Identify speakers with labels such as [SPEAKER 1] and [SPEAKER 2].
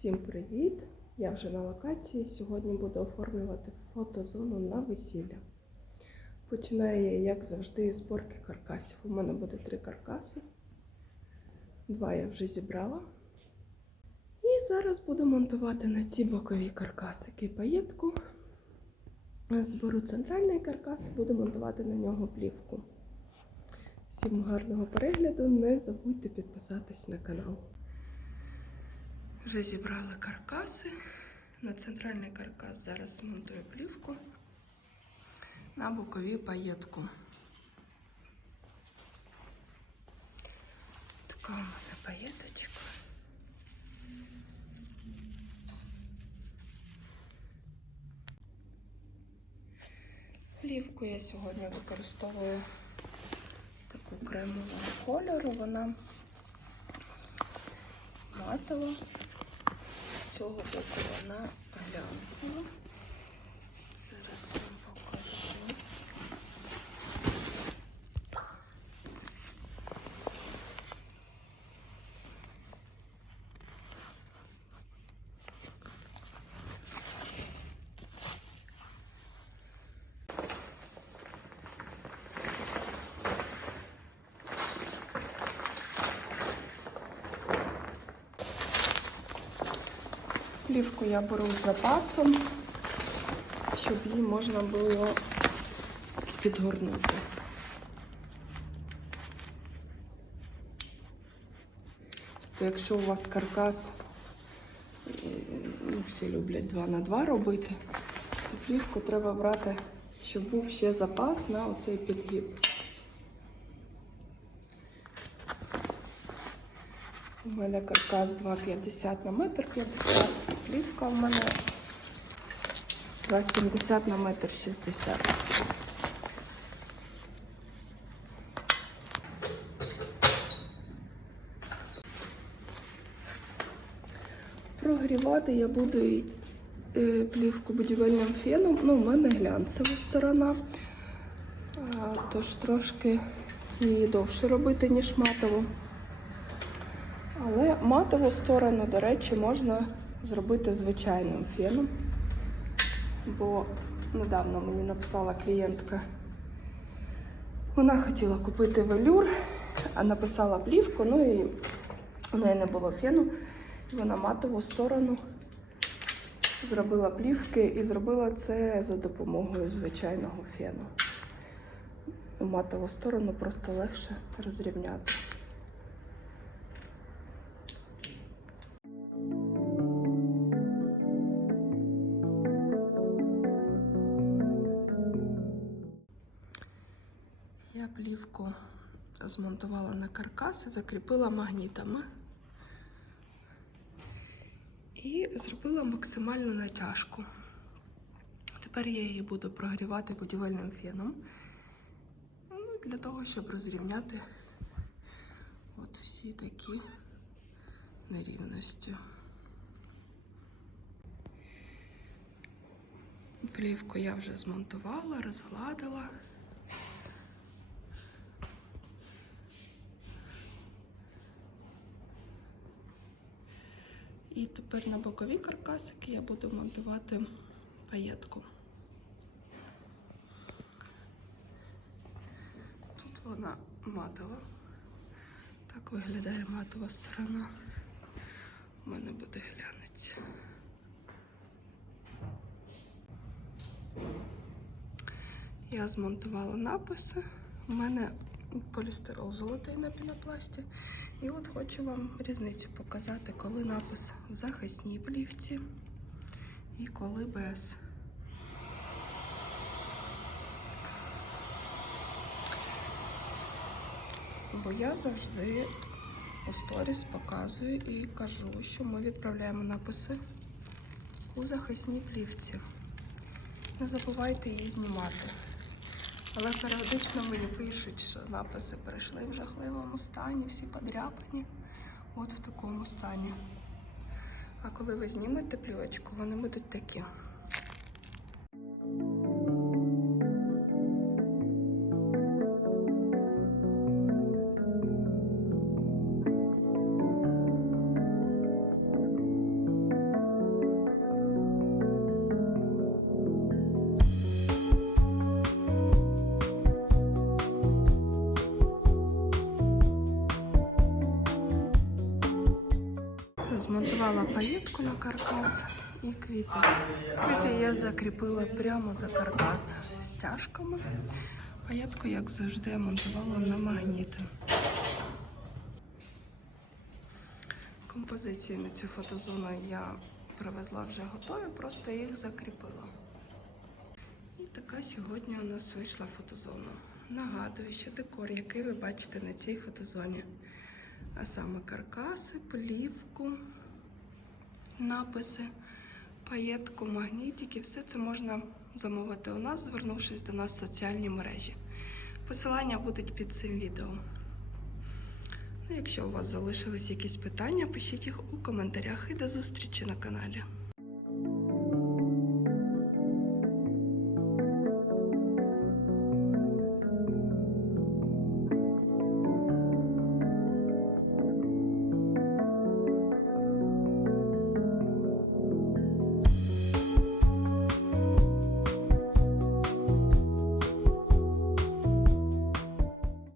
[SPEAKER 1] Всім привіт! Я вже на локації. Сьогодні буду оформлювати фотозону на весілля. Починаю я, як завжди, з зборки каркасів. У мене буде три каркаси. Два я вже зібрала. І зараз буду монтувати на ці бокові каркасики паєтку. Зберу центральний каркас і буду монтувати на нього плівку. Всім гарного перегляду! Не забудьте підписатись на канал. Вже зібрала каркаси. На центральний каркас зараз монтую плівку на бокові паєтку. Така у мене паєточка. Плівку я сьогодні використовую таку кремового кольору. Вона матова. Боку вона глянцева. Зараз вам покажу. Плівку я беру з запасом, щоб її можна було підгорнути. То якщо у вас каркас, ну, всі люблять 2 на 2 робити, то плівку треба брати, щоб був ще запас на оцей підгиб. У мене каркас 2,50 на 1,50 м. Плівка у мене 2,70 на 1,60 м. Прогрівати я буду е, плівку будівельним феном. Ну, у мене глянцева сторона, тож трошки її довше робити, ніж матову. Але матову сторону, до речі, можна зробити звичайним феном. Бо недавно мені написала клієнтка, вона хотіла купити велюр, а написала плівку, ну і в неї не було фену. Вона матову сторону зробила плівки і зробила це за допомогою звичайного фену. Матову сторону просто легше розрівняти. Змонтувала на каркас і закріпила магнітами. І зробила максимальну натяжку. Тепер я її буду прогрівати будівельним феном. Ну, для того, щоб розрівняти от всі такі нерівності. Плівку я вже змонтувала, розгладила. І тепер на бокові каркасики я буду монтувати паєтку. Тут вона матова. Так виглядає матова сторона. У мене буде глянець. Я змонтувала написи. У мене полістирол золотий на пінопласті. І от хочу вам різницю показати, коли напис в захисній плівці і коли без. Бо я завжди у сторіс показую і кажу, що ми відправляємо написи у захисній плівці. Не забувайте її знімати. Але періодично мені пишуть, що написи прийшли в жахливому стані, всі подряпані. От в такому стані. А коли ви знімете плівочку, вони будуть такі. Змонтувала паєтку на каркас і квіти. Квіти я закріпила прямо за каркас стяжками. Паєтку, як завжди, я монтувала на магніти. Композиції на цю фотозону я привезла вже готові, просто їх закріпила. І така сьогодні у нас вийшла фотозона. Нагадую, що декор, який ви бачите на цій фотозоні, а саме каркаси, плівку, написи, паєтку, магнітики, все це можна замовити у нас, звернувшись до нас в соціальні мережі. Посилання будуть під цим відео. Ну, якщо у вас залишились якісь питання, пишіть їх у коментарях і до зустрічі на каналі.